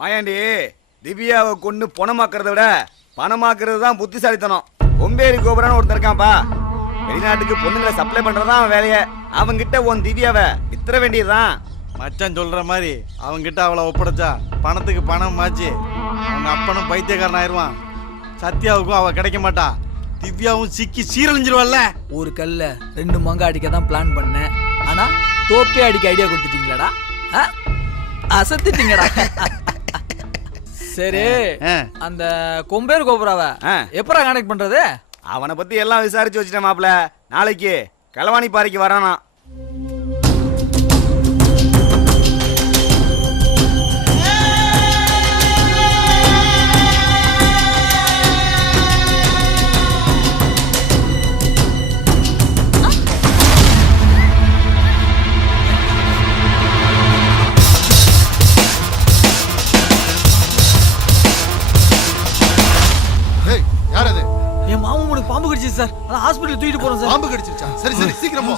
மாயாண்டி திவ்யாவை கொண்டு பணமாக்குறத விட பணமாக்குறது தான் புத்திசாலித்தனம். கொம்பேரி கோபுரம்னு ஒருத்தன் இருக்கான்ப்பா. வெளிநாட்டுக்கு பொண்ணுங்களை சப்ளை பண்றதுதான் அவன் வேலையை. அவன்கிட்ட உன் திவ்யாவை வித்துற வேண்டியதுதான். மச்சான் சொல்ற மாதிரி அவன்கிட்ட அவளை ஒப்படைச்சா பணத்துக்கு பணம் மாச்சு. அவங்க அப்பனும் பைத்தியக்காரன் ஆயிருவான். சத்யாவுக்கும் அவ கிடைக்க மாட்டா. திவ்யாவும் சிக்கி சீரழிஞ்சிருவல்ல ஒரு கல்ல ரெண்டு மங்க அடிக்க தான் பிளான் பண்ணேன். ஆனா தோப்பே அடிக்க ஐடியா கொடுத்துட்டீங்களாடா? ஆ? அசத்திட்டீங்கடா. சரி. அந்த கொம்பேர் கோபுராவை ஆ. எப்பரா கனெக்ட் பண்றது அவனை பத்தி எல்லாம் விசாரிச்சு வச்சுட்டேன் மாப்ள நாளைக்கு களவாணி பாறைக்கு வரானா கடிச்சிச்சு சார். அதான் ஹாஸ்பிட்டல் தூக்கிட்டு போறோம் சார். பாம்பு கடிச்சிருச்சா? சரி சரி சீக்கிரம் போ.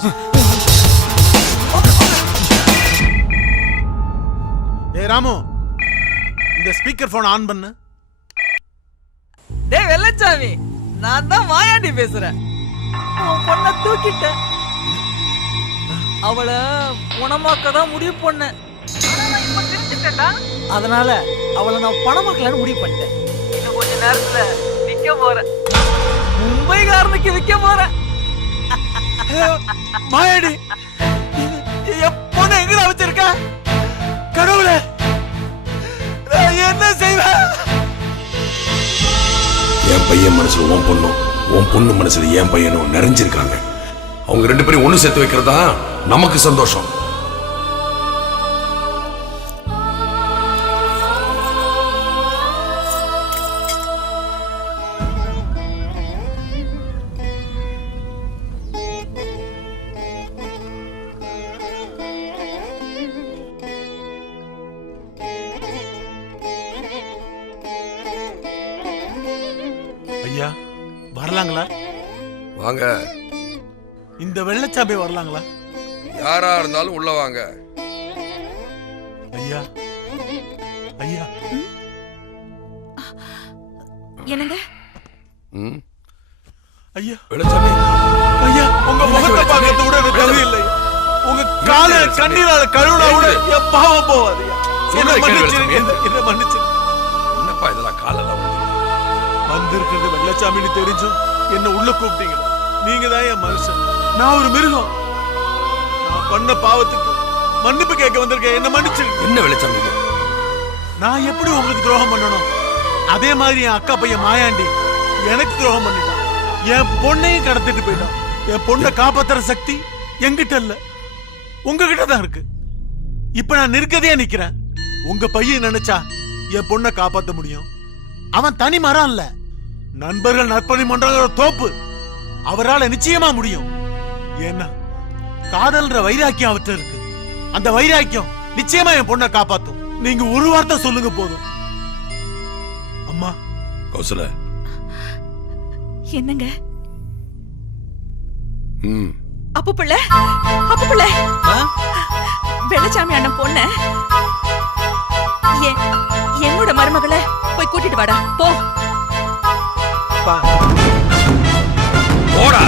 ஏய் ராமு இந்த ஸ்பீக்கர் போன் ஆன் பண்ணு. டேய் வெள்ளச்சாமி நான் தான் மாயாண்டி பேசுறேன். உன் பொண்ணை தூக்கிட்டேன். அவளை குணமாக்க தான் முடிவு பண்ணேன். அதனால அவளை நான் பணமாக்கலான்னு முடிவு பண்ணிட்டேன். இன்னும் கொஞ்ச நேரத்துல விற்க போறேன். மும்பைகாரனுக்கு விற்க போறேன் மாயாண்டி என் பொண்ணை எங்க வச்சிருக்க? கடவுளே நான் என்ன செய்வேன்? என் பையன் மனசுல உன் பொண்ணும் உன் பொண்ணு மனசுல என் பையனும் நிறைஞ்சிருக்காங்க. அவங்க ரெண்டு பேரும் ஒண்ணு சேர்த்து வைக்கிறதா நமக்கு சந்தோஷம். ஐயா வரலாங்களா? வாங்க. இந்த வெள்ளச்சாமி வரலாங்களா? யாரா இருந்தாலும் உள்ள வாங்க. ஐயா ஐயா. என்னங்க? ம்? ஐயா. வெளிச்சாமி ஐயா உங்க முகத்தை பார்க்கறது கூட எனக்கு தகுதி இல்லை. உங்க கால கண்ணீரால கழுவுனா கூட என் பாவம் போவாது என்ன மன்னிச்சிருங்க வெள்ளச்சாமி. என்ன மன்னிச்சிருங்க. என்னப்பா இதெல்லாம் காலெல்லாம் வந்திருக்கிறது. வெள்ளச்சாமின்னு தெரிஞ்சும் என்ன உள்ள கூப்பிட்டீங்க நீங்க தான் என் மனுஷன். நான் ஒரு மிருகம். நான் பண்ண பாவத்துக்கு மன்னிப்பு கேட்க வந்திருக்கேன். என்ன மன்னிச்சிருங்க. என்ன வெளிச்சாமி இது? நான் எப்படி உங்களுக்கு துரோகம் பண்ணணும்? அதே மாதிரி என் அக்கா பையன் மாயாண்டி எனக்கு துரோகம் பண்ணிட்டான். என் பொண்ணையும் கடத்திட்டு போயிட்டான். என் பொண்ணை காப்பாத்துற சக்தி என்கிட்ட இல்ல. உங்ககிட்ட தான் இருக்கு. இப்ப நான் நிற்கதையா நிக்கிறேன். உங்க பையன் நினைச்சா என் பொண்ணை காப்பாத்த முடியும். அவன் தனி மரம் இல்ல. நண்பர்கள் நற்பணி மன்றங்கிற தோப்பு. அவரால நிச்சயமா முடியும். ஏன்னா காதல்ன்ற வைராக்கியம் அவர்கிட்ட இருக்கு. அந்த வைராக்கியம் நிச்சயமா என் பொண்ணை காப்பாத்தும். நீங்க ஒரு வார்த்தை சொல்லுங்க போதும். அம்மா. கௌசல. என்னங்க? ம். அப்பு பிள்ளை அப்பு பிள்ளை. வெள்ளச்சாமி அண்ணன் பொண்ண. என் என்னோட மருமகளை போய் கூட்டிட்டு வாடா. போ. போடா.